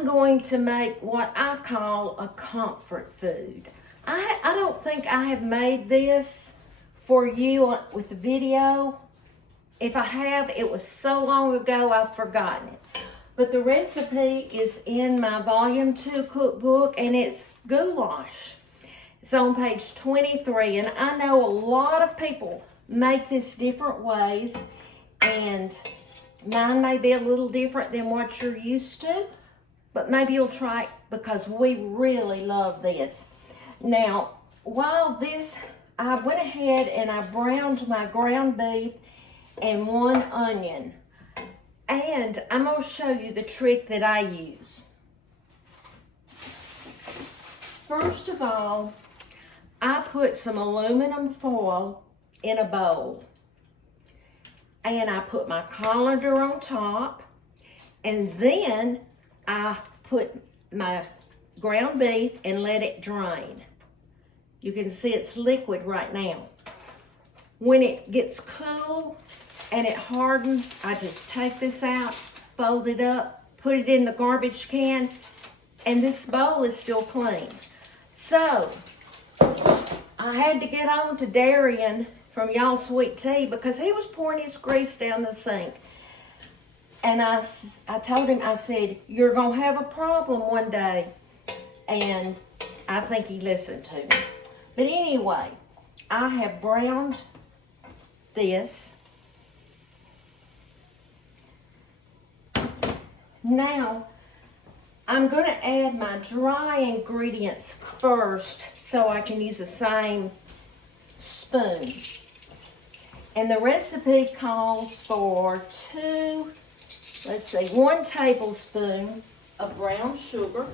I'm going to make what I call a comfort food. I don't think I have made this for you with the video. If I have, it was so long ago I've forgotten it. But the recipe is in my volume 2 cookbook, and it's goulash. It's on page 23, and I know a lot of people make this different ways, and mine may be a little different than what you're used to, but maybe you'll try it because we really love this. Now, while this, I went ahead and I browned my ground beef and 1 onion. And I'm going to show you the trick that I use. First of all, I put some aluminum foil in a bowl. And I put my colander on top. And then I put my ground beef and let it drain. You can see it's liquid right now. When it gets cool and it hardens, I just take this out, fold it up, put it in the garbage can, and this bowl is still clean. So, I had to get on to Darian from Y'all Sweet Tea because he was pouring his grease down the sink. And I told him, I said, you're going to have a problem one day. And I think he listened to me. But anyway, I have browned this. Now, I'm going to add my dry ingredients first so I can use the same spoon. And the recipe calls for 1 tablespoon of brown sugar.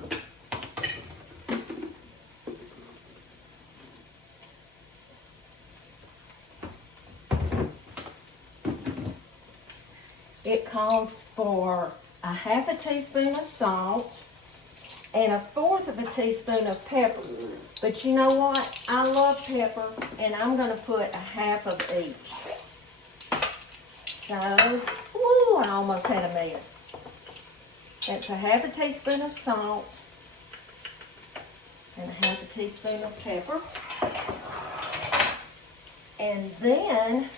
It calls for a 1/2 teaspoon of salt and 1/4 teaspoon of pepper. But you know what? I love pepper, and I'm going to put 1/2 of each. So, woo, I almost had a mess. That's 1/2 teaspoon of salt and 1/2 teaspoon of pepper. And then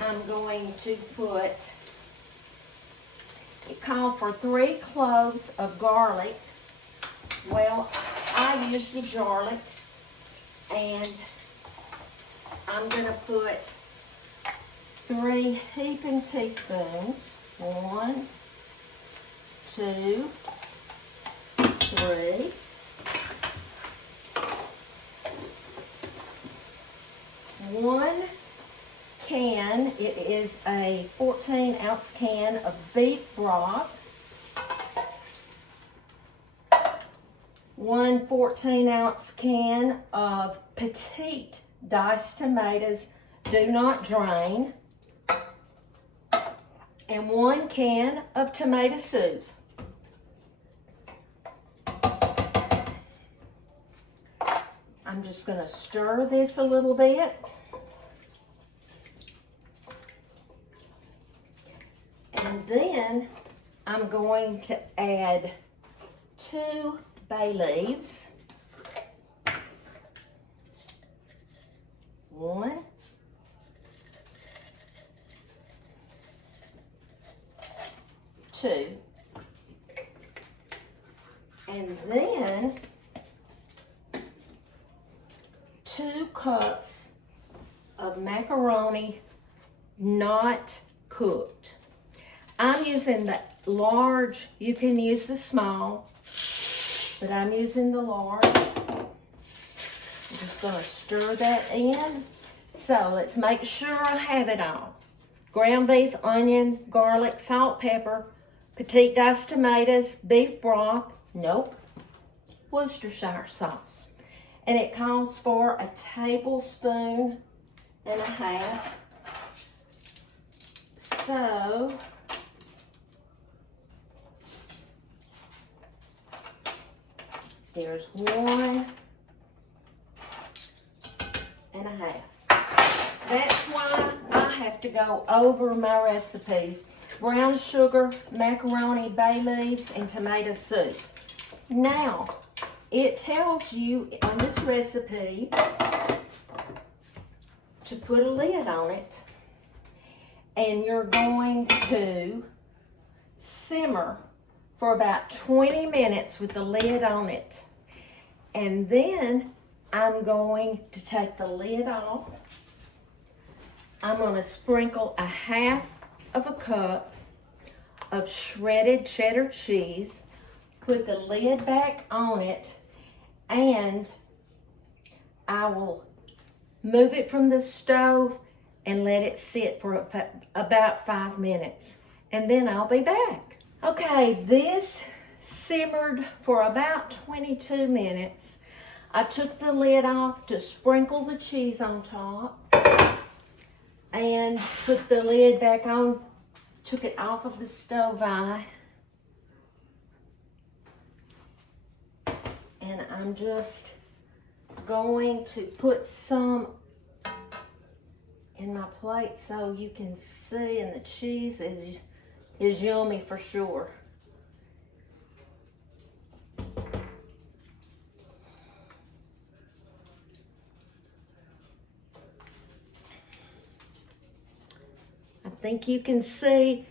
I'm going to put, it called for 3 cloves of garlic. Well, I used the garlic, and I'm going to put 3 heaping teaspoons. 1, 2, 3. 1 can, it is a 14-ounce can of beef broth. 1 14-ounce can of petite diced tomatoes, do not drain. And 1 can of tomato soup. I'm just going to stir this a little bit. And then I'm going to add 2 bay leaves. 1. 2. And then 2 cups of macaroni not cooked. I'm using the large, you can use the small, but I'm using the large. I'm just going to stir that in. So let's make sure I have it all. Ground beef, onion, garlic, salt, pepper, petite diced tomatoes, beef broth, nope, Worcestershire sauce. And it calls for 1.5 tablespoons. So, there's 1.5. That's why I have to go over my recipes. brown sugar, macaroni, bay leaves, and tomato soup. Now, it tells you on this recipe to put a lid on it, and you're going to simmer for about 20 minutes with the lid on it. And then I'm going to take the lid off. I'm going to sprinkle a half of a cup of shredded cheddar cheese, put the lid back on it, and I will move it from the stove and let it sit for about 5 minutes, and then I'll be back. Okay, this simmered for about 22 minutes. I took the lid off to sprinkle the cheese on top and put the lid back on, took it off of the stove eye. And I'm just going to put some in my plate so you can see, and the cheese is yummy for sure. I think you can see,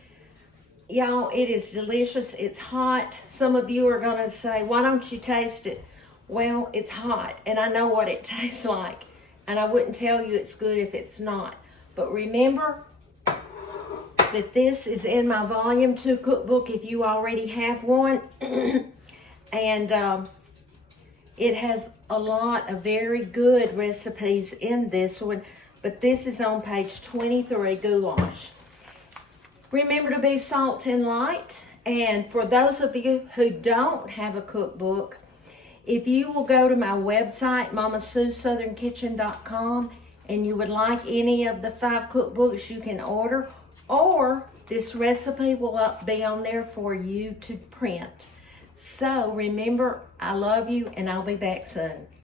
y'all, it is delicious. It's hot. Some of you are gonna say, why don't you taste it? Well, it's hot, and I know what it tastes like, and I wouldn't tell you it's good if it's not. But remember that this is in my Volume 2 cookbook if you already have one. And it has a lot of very good recipes in this one, but this is on page 23, Goulash. Remember to be salt and light. And for those of you who don't have a cookbook, if you will go to my website, MamaSueSouthernKitchen.com, and you would like any of the 5 cookbooks, you can order, or this recipe will be on there for you to print. So remember, I love you, and I'll be back soon.